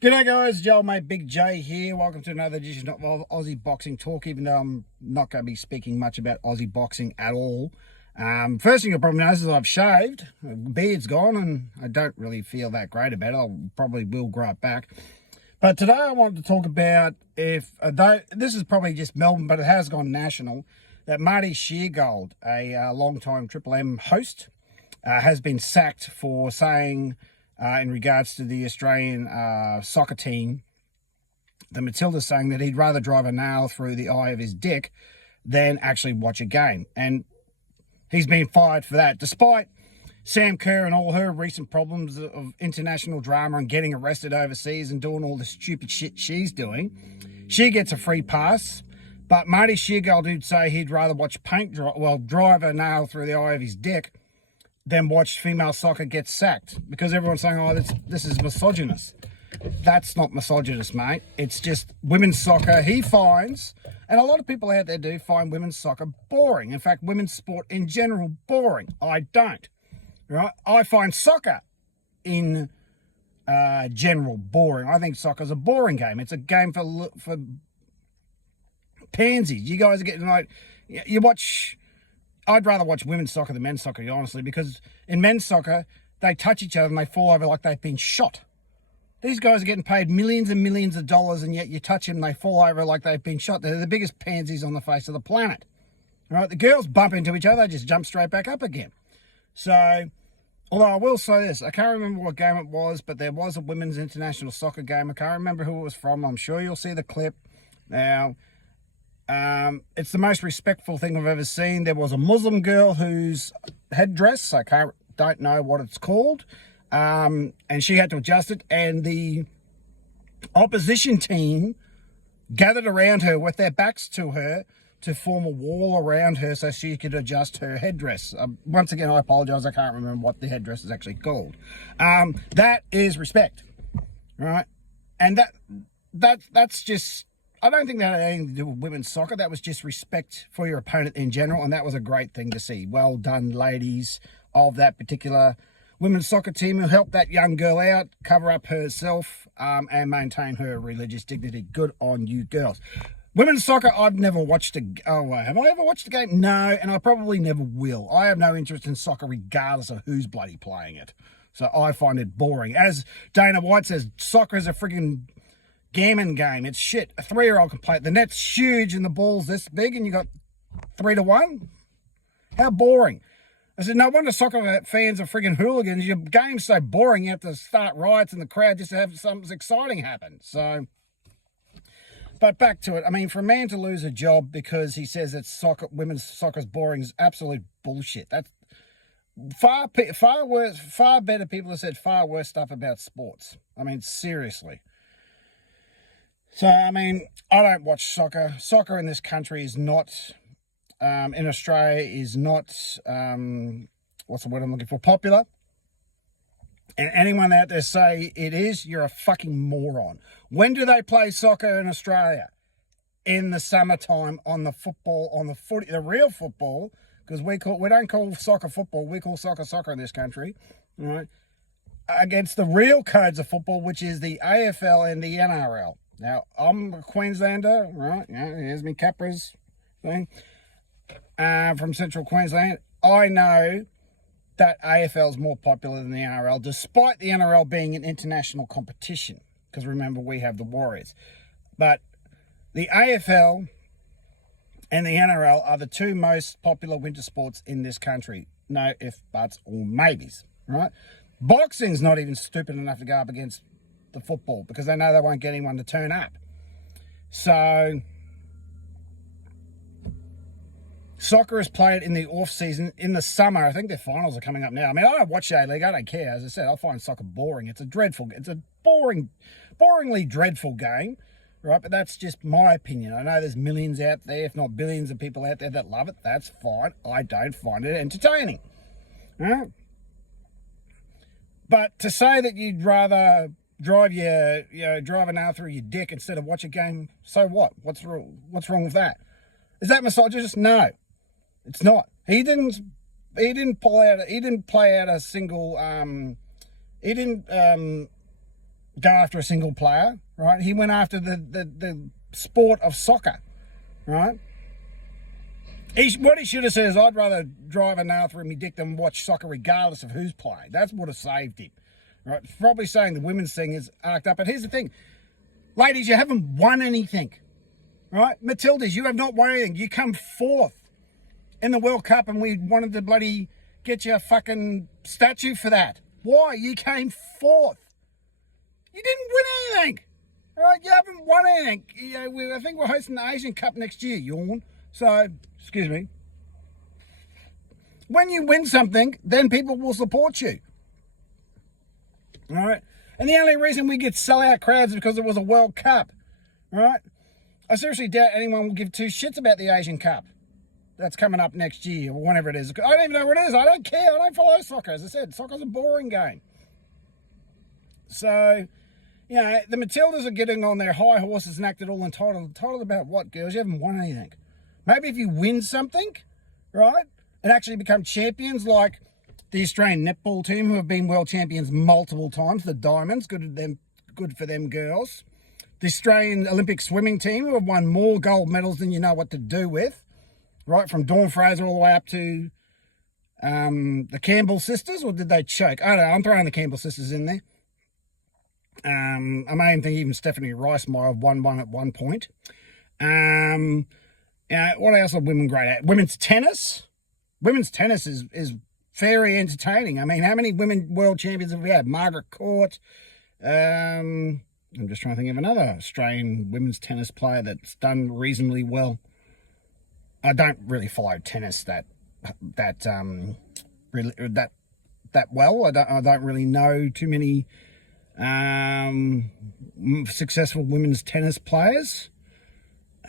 G'day guys, Joel mate Big J here. Welcome to another edition of Aussie Boxing Talk, even though I'm not going to be speaking much about Aussie boxing at all. First thing you'll probably notice is I've shaved. Beard's gone and I don't really feel that great about it. I probably will grow it back. But today I wanted to talk about though this is probably just Melbourne, but it has gone national, that Marty Sheargold, a long-time Triple M host, has been sacked for saying, in regards to the Australian soccer team, the Matildas, saying that he'd rather drive a nail through the eye of his dick than actually watch a game. And he's been fired for that, despite Sam Kerr and all her recent problems of international drama and getting arrested overseas and doing all the stupid shit she's doing. She gets a free pass. But Marty Sheargold would say he'd rather watch drive a nail through the eye of his dick than watch female soccer get sacked, because everyone's saying, oh, this is misogynist. That's not misogynist, mate. It's just women's soccer. He finds, and a lot of people out there do find women's soccer boring. In fact, women's sport in general boring. I don't. Right? I find soccer in general boring. I think soccer's a boring game. It's a game for pansies. You guys are getting like, you watch. I'd rather watch women's soccer than men's soccer, honestly, because in men's soccer, they touch each other and they fall over like they've been shot. These guys are getting paid millions and millions of dollars, and yet you touch them, they fall over like they've been shot. They're the biggest pansies on the face of the planet. Right? The girls bump into each other, they just jump straight back up again. So, although I will say this, I can't remember what game it was, but there was a women's international soccer game. I can't remember who it was from. I'm sure you'll see the clip. Now, it's the most respectful thing I've ever seen. There was a Muslim girl whose headdress, don't know what it's called, and she had to adjust it, and the opposition team gathered around her with their backs to her to form a wall around her so she could adjust her headdress. Once again, I apologize, I can't remember what the headdress is actually called. That is respect, right? And that's just, I don't think that had anything to do with women's soccer. That was just respect for your opponent in general, and that was a great thing to see. Well done, ladies of that particular women's soccer team who helped that young girl out, cover up herself, and maintain her religious dignity. Good on you, girls. Women's soccer, I've never watched have I ever watched a game? No, and I probably never will. I have no interest in soccer regardless of who's bloody playing it. So I find it boring. As Dana White says, soccer is a friggin' gammon game. It's shit. A 3-year-old can play it. The net's huge and the ball's this big and you got 3-1. How boring. I said, no wonder soccer fans are friggin' hooligans. Your game's so boring you have to start riots in the crowd just to have something exciting happen. So, but back to it. I mean, for a man to lose a job because he says that women's soccer's boring is absolute bullshit. That's far better people have said far worse stuff about sports. I mean, seriously. So, I mean, I don't watch soccer. Soccer in this country is not, in Australia, is not, what's the word I'm looking for, popular. And anyone out there say it is, you're a fucking moron. When do they play soccer in Australia? In the summertime, on the football, on the footy, the real football, because we don't call soccer football, we call soccer in this country, right? Against the real codes of football, which is the AFL and the NRL. Now, I'm a Queenslander, right? Yeah, here's me Capra's thing. From Central Queensland. I know that AFL is more popular than the NRL, despite the NRL being an international competition. Because remember, we have the Warriors. But the AFL and the NRL are the two most popular winter sports in this country. No ifs, buts, or maybes, right? Boxing's not even stupid enough to go up against the football because they know they won't get anyone to turn up. So soccer is played in the off season, in the summer. I think their finals are coming up now. I mean, I don't watch the A-League. I don't care. As I said, I find soccer boring. It's a boringly dreadful game, right? But that's just my opinion. I know there's millions out there, if not billions of people out there that love it. That's fine. I don't find it entertaining. Right? But to say that you'd rather drive a nail through your dick instead of watch a game, so what? What's wrong with that? Is that misogynist? No, it's not. He didn't play out a single go after a single player, right? He went after the sport of soccer, right? What he should have said is, I'd rather drive a nail through my dick than watch soccer regardless of who's playing. That's what would have saved him, right? Probably saying the women's thing is arced up. But here's the thing. Ladies, you haven't won anything, right? Matildas, you have not won anything. You come fourth in the World Cup and we wanted to bloody get you a fucking statue for that. Why? You came fourth. You didn't win anything, right? You haven't won anything. I think we're hosting the Asian Cup next year, yawn. So, excuse me. When you win something, then people will support you. All right? And the only reason we get sellout crowds is because it was a World Cup. All right? I seriously doubt anyone will give two shits about the Asian Cup that's coming up next year or whenever it is. I don't even know what it is. I don't care. I don't follow soccer. As I said, soccer's a boring game. So, the Matildas are getting on their high horses and acted all entitled. Entitled about what, girls? You haven't won anything. Maybe if you win something, right, and actually become champions like the Australian netball team, who have been world champions multiple times, the Diamonds, good for them girls. The Australian Olympic swimming team, who have won more gold medals than you know what to do with, right, from Dawn Fraser all the way up to the Campbell sisters, or did they choke? I don't know, I'm throwing the Campbell sisters in there. I may even think even Stephanie Rice might have won one at one point. What else are women great at? Women's tennis. Women's tennis is very entertaining. I mean, how many women world champions have we had? Margaret Court. I'm just trying to think of another Australian women's tennis player that's done reasonably well. I don't really follow tennis that well. I don't really know too many successful women's tennis players.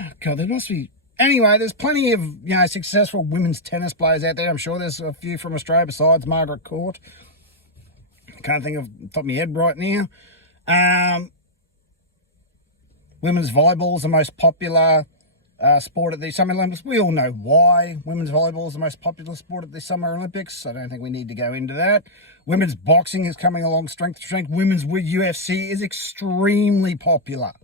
Oh, God, there must be. Anyway, there's plenty of successful women's tennis players out there. I'm sure there's a few from Australia besides Margaret Court. Can't think of the top of my head right now. Women's volleyball is the most popular sport at the Summer Olympics. We all know why women's volleyball is the most popular sport at the Summer Olympics. I don't think we need to go into that. Women's boxing is coming along strength to strength. Women's UFC is extremely popular.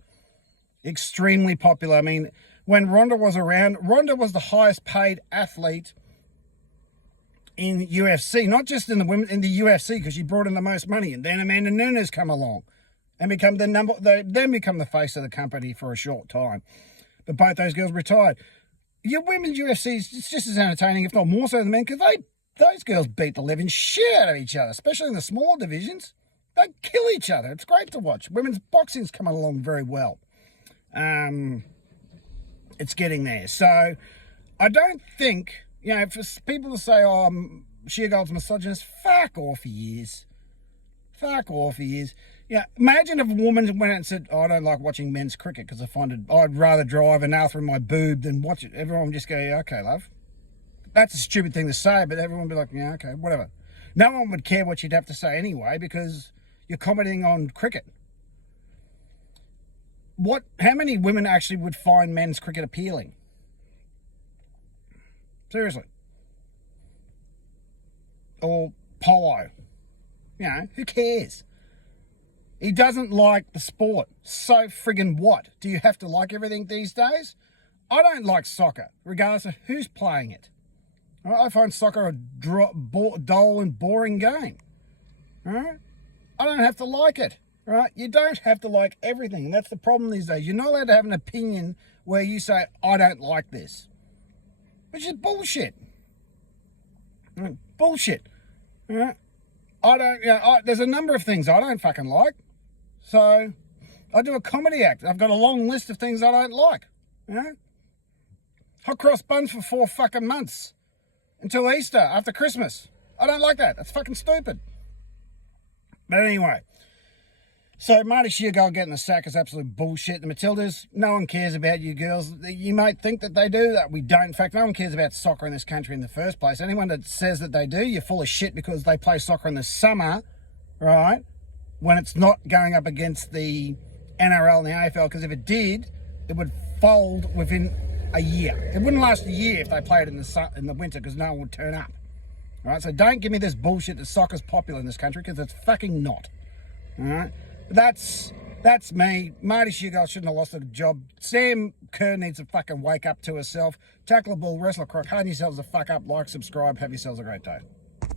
Extremely popular. I mean, when Ronda was around, Ronda was the highest paid athlete in UFC, not just in the UFC, because she brought in the most money. And then Amanda Nunes come along and become then become the face of the company for a short time. But both those girls retired. Your women's UFC is just as entertaining, if not more so than men, because those girls beat the living shit out of each other, especially in the smaller divisions. They kill each other. It's great to watch. Women's boxing's coming along very well. It's getting there. So I don't think, for people to say, Sheargold's misogynist, fuck off he is. Fuck off he is. Imagine if a woman went out and said, I don't like watching men's cricket because I'd rather drive a nail through my boob than watch it. Everyone would just go, yeah, okay, love. That's a stupid thing to say, but everyone would be like, yeah, okay, whatever. No one would care what you'd have to say anyway because you're commenting on cricket. How many women actually would find men's cricket appealing? Seriously. Or polo. Who cares? He doesn't like the sport. So friggin' what? Do you have to like everything these days? I don't like soccer, regardless of who's playing it. I find soccer a dull and boring game. Right? I don't have to like it. Right? You don't have to like everything. And that's the problem these days. You're not allowed to have an opinion where you say, I don't like this. Which is bullshit. Bullshit. Right? There's a number of things I don't fucking like. So, I do a comedy act. I've got a long list of things I don't like. Hot cross buns for 4 fucking months. Until Easter, after Christmas. I don't like that. That's fucking stupid. But anyway. So, Marty Sheargold getting the sack is absolute bullshit. The Matildas, no one cares about you girls. You might think that they do, that we don't. In fact, no one cares about soccer in this country in the first place. Anyone that says that they do, you're full of shit because they play soccer in the summer, right, when it's not going up against the NRL and the AFL, because if it did, it would fold within a year. It wouldn't last a year if they played in the winter because no one would turn up. All right, so don't give me this bullshit that soccer's popular in this country because it's fucking not. All right. That's me. Marty Sheargold shouldn't have lost a job. Sam Kerr needs to fucking wake up to herself. Tackle a bull, wrestle a croc, harden yourselves the fuck up, like, subscribe, have yourselves a great day.